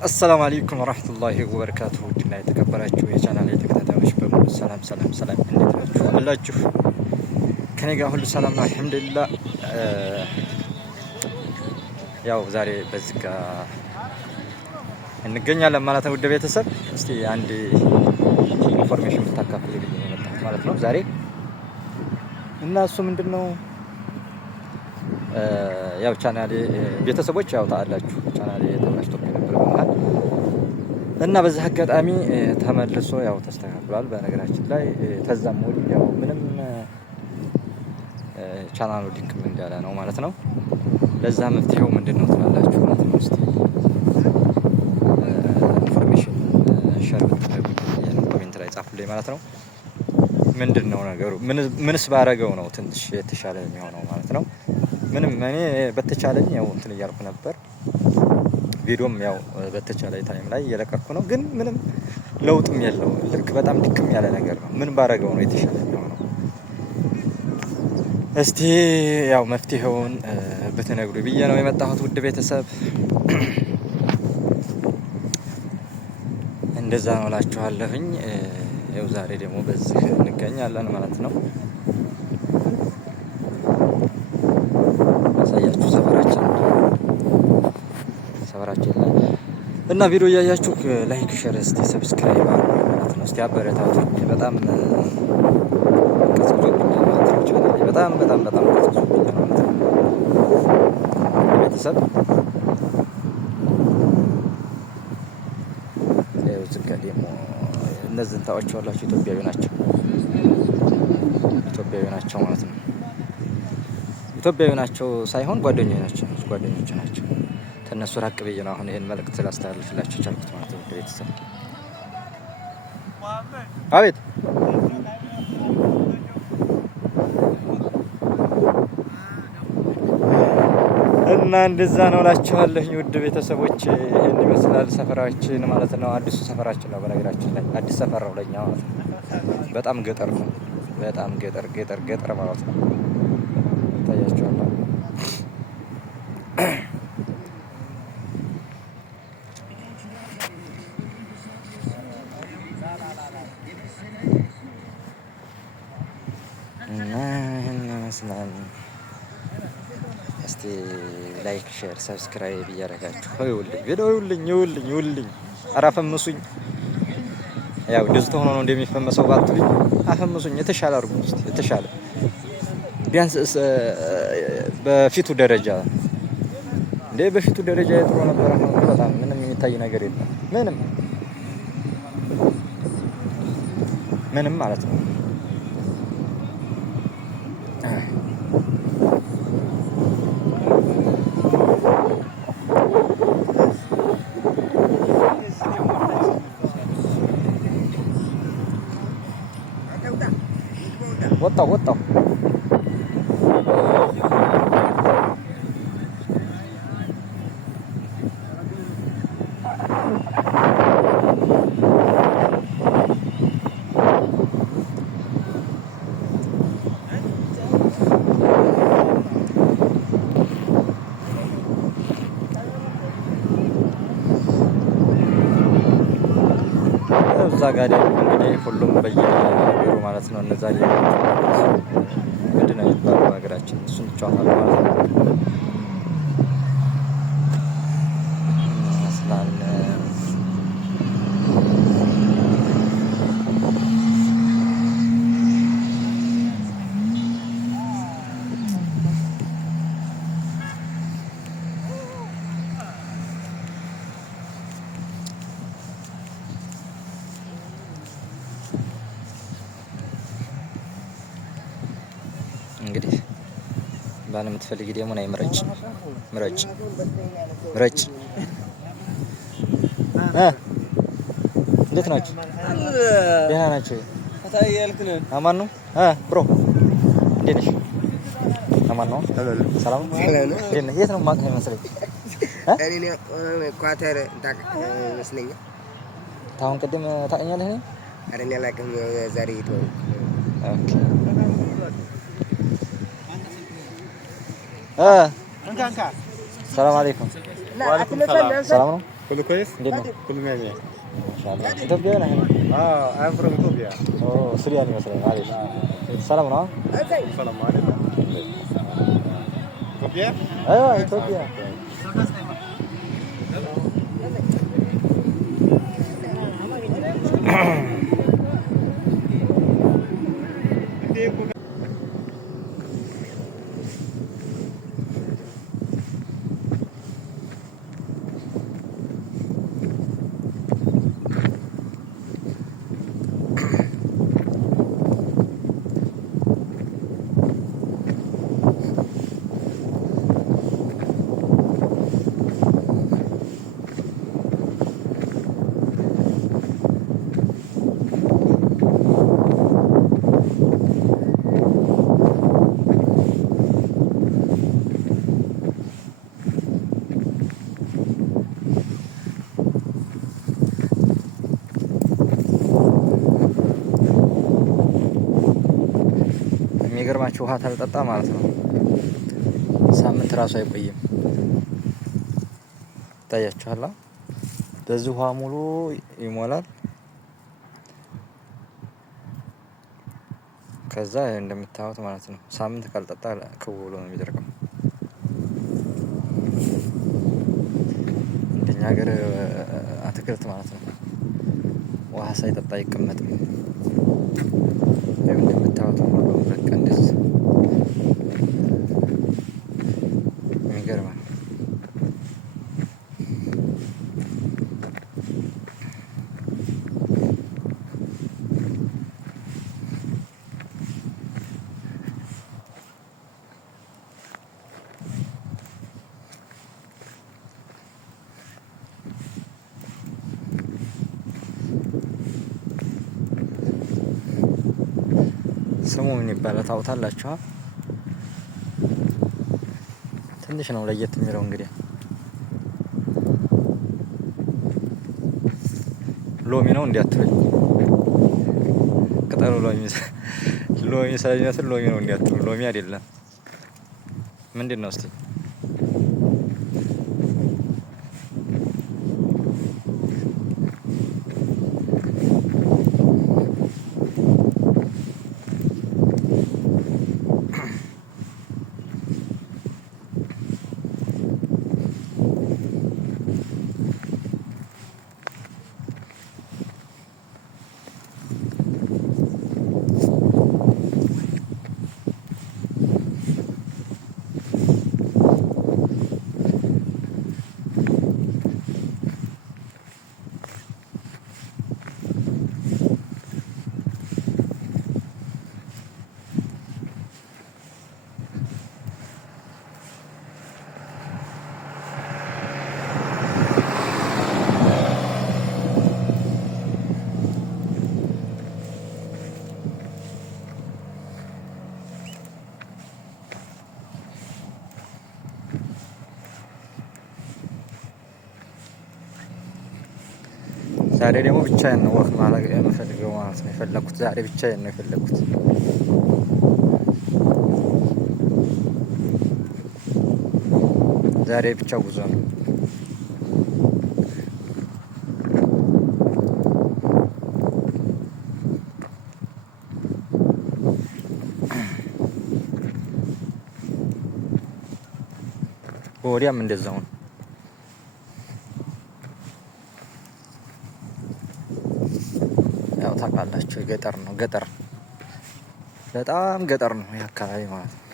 السلام عليكم ورحمة الله وبركاته. ودنا የተከበራችሁ የቻናሌ ተከታታዮች በሙሉ ሰላም ሰላም ሰላም፣ እንዴት ናችሁ? አላችሁ ከኔ ጋር ሁሉ ሰላም ነው አልሐምዱሊላህ። ያው ዛሬ በዚህ ጋር እንገኛለን ማለት ነው። ውድ ቤተሰብ እስቲ አንድ ኢንፎርሜሽን ብታካፍሉ ብዬ ነው የመጣሁት ማለት ነው ዛሬ እና እሱ ምንድነው ያው ቻናሌ ቤተሰቦች ያው ታላችሁ ቻናሌ ተመሽቶብኝ ነበር በመሃል እና በዚህ አጋጣሚ ተመልሶ ያው ተስተካክሏል። በነገራችን ላይ ተዛም ወዲህ ያው ምንም ቻናሉ ሊንክም እንዳለ ነው ማለት ነው። ለዛ መፍትሄው ምንድነው ትላላችሁ ማለት ነው። እስቲ ኢንፎርሜሽን ሼር ብታደርጉልኝ ኮሜንት ላይ ጻፉልኝ ማለት ነው። ምንድነው ነገሩ? ምንስ ባረገው ነው ትንሽ የተሻለ የሚሆነው ማለት ነው። ምንም እኔ በተቻለኝ ያው እንትን እያልኩ ነበር። ቪዲዮም ያው በተቻለ ታይም ላይ እየለቀኩ ነው፣ ግን ምንም ለውጥም የለው። ልክ በጣም ድክም ያለ ነገር ነው። ምን ባረገው ነው የተሻለ የሚሆነው? እስቲ ያው መፍትሄውን ብትነግሩ ብዬ ነው የመጣሁት ውድ ቤተሰብ። እንደዛ ነው እላችኋለሁኝ። ያው ዛሬ ደግሞ በዚህ እንገኛለን ማለት ነው። ያሳያችሁ ሰፈራችን ላይ እና ቪዲዮ እያያችሁ ላይክ ሼር እስቲ ሰብስክራይብ አድርጉ ማለት ነው። እስቲ አበረታቱኝ። በጣም ቀዝቅዞብኛል ማለት ነው። ቻናሌ በጣም ቀዝቅዞብኛል ማለት ነው ቤተሰብ። ያው ዝጋ ደግሞ እነዚህን ታዋቸዋላችሁ ኢትዮጵያዊ ናቸው ማለት ነው። ኢትዮጵያዊ ናቸው ሳይሆን ጓደኞች ናቸው። ከነሱ ራቅ ብዬ ነው አሁን ይሄን መልእክት ላስተላልፍላችሁ ቻልኩት ማለት ነው ቤተሰብ። አቤት እና እንደዛ ነው እላችኋለሁ ውድ ቤተሰቦች። ይሄን ይመስላል ሰፈራችን ማለት ነው። አዲሱ ሰፈራችን ነው በነገራችን ላይ አዲስ ሰፈር ነው ለኛ ማለት ነው። በጣም ገጠር ነው። በጣም ገጠር ማለት ነው። ታያችኋል። እና ይሄን ይመስላል። እስቲ ላይክ ሼር ሰብስክራይብ እያደረጋችሁ ይውልኝ አራፈምሱኝ። ያው ድዝቶ ሆኖ ነው እንደሚፈመሰው ባትሉኝ አፈምሱኝ። የተሻለ አድርጉ እስቲ የተሻለ ቢያንስ በፊቱ ደረጃ በፊቱ ደረጃ የጥሩ ነበር። አሁን በጣም ምንም የሚታይ ነገር የለም። ምንም ማለት ነው። ወጣው እዛ ጋር ደግሞ እንግዲህ ሁሉም በየሀገሩ ማለት ነው። እነዛ ምንድን ነው የሚባለው በሀገራችን እሱን ይጫወታሉ ማለት ነው። ይመስላል እንግዲህ ባለ የምትፈልጊ ደግሞ ናይ ምረጭ እንዴት ናችሁ? ደህና ናችሁ? አማን ነው ብሮ እንዴት ነሽ? አማን ነው? ሰላም ነው? የት ነው ማቅህ መሰለኝ? እኔ ኳተር ይመስለኛል። ታውን ቅድም ታውቀኛለህ? እኔ አረኛ ላቅም ዛሬ ይተው። ኦኬ ሰላም አለይኩም። ሰላም ነው። كله كويس؟ كله مية مية. ما شاء الله. إثيوبيا ولا هنا؟ I'm from Ethiopia. سورياني مثلا معلش. سلام نعم. السلام عليكم. Ethiopia? أيوة إثيوبيا. የሚገርማችሁ ውሃ ታልጠጣ ማለት ነው ሳምንት ራሱ አይቆይም። ይታያችኋል። በዚህ ውሃ ሙሉ ይሞላል። ከዛ እንደምታዩት ማለት ነው ሳምንት ካልጠጣ ክው ብሎ ነው የሚደርቀው። እንደኛ ሀገር አትክልት ማለት ነው ውሃ ሳይጠጣ አይቀመጥም። እንደምታዩት ሁሉ በቃ እንደዚህ የሚገርም ስሙ ምን ይባላል ታውቃላችሁ? ትንሽ ነው ለየት የሚለው እንግዲህ ሎሚ ነው እንዲያትሉኝ ቅጠሉ ሎሚ ስለሚመስል ሎሚ ነው እንዲያትሉ ሎሚ አይደለም። ምንድን ነው እስቲ ዛሬ ደግሞ ብቻዬን ነው ወክ ማድረግ የምፈልገው ማለት ነው። የፈለኩት ዛሬ ብቻዬን ነው የፈለኩት። ዛሬ ብቻ ጉዞ ነው። ወዲያም እንደዛው ነው። ያው ታውቃላችሁ ገጠር ነው። ገጠር በጣም ገጠር ነው ይህ አካባቢ ማለት ነው።